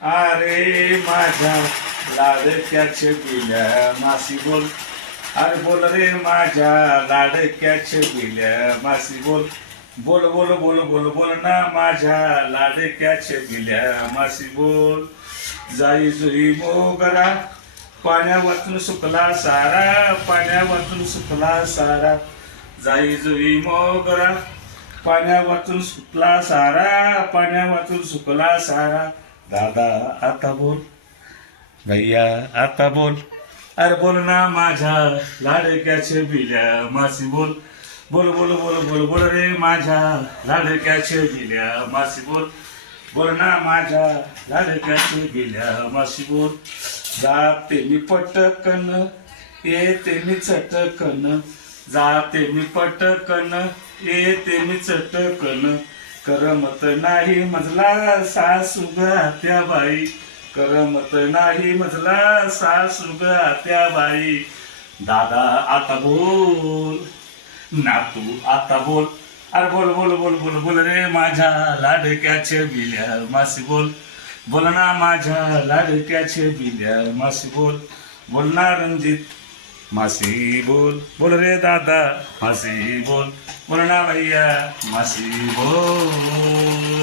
अरे माझ्या लाडक्याच्या बिल्या मासी बोल. अरे बोल रे माझ्या लाडक्याच्या बिल्या मासी बोल. बोल बोल बोल बोल बोल ना माझ्या लाडक्याच्या बिल्या मासी बोल. जाई जुई मोगरा पाण्यावाचून सुकला सारा, पाण्यावाचून सुकला सारा. जाई जुई मोगरा पाण्यावाचून सुकला सारा, पाण्यावाचून सुकला सारा. दादा आता बोल, भैया आता बोल. अरे बोल ना माझ्या लाडक्याचे बिल्या मासी बोल. बोल बोल बोल बोल बोल रे माझ्या लाडक्याचे बिल्या मासी बोल. बोल ना माझ्या लाडक्याचे बिल्या मासी बोल. जाते मी पटकन येते मी चटकन, जाते मी पटकन येते मी चटकन. करमत नाही मजला सासू त्या बाई, करमत नाही मजला सासू त्या बाई. दादा आता बोल, नातू आता बोल. अरे बोल बोल बोल बोल बोल रे माझ्या लाडक्याचे बिल्या मासी बोल. बोल ना माझ्या लाडक्याचे बिल्या मासी बोल. बोल ना रणजित मासी बोल. बोल रे दादा मासी बोल. बोल ना भैया मासी बोल.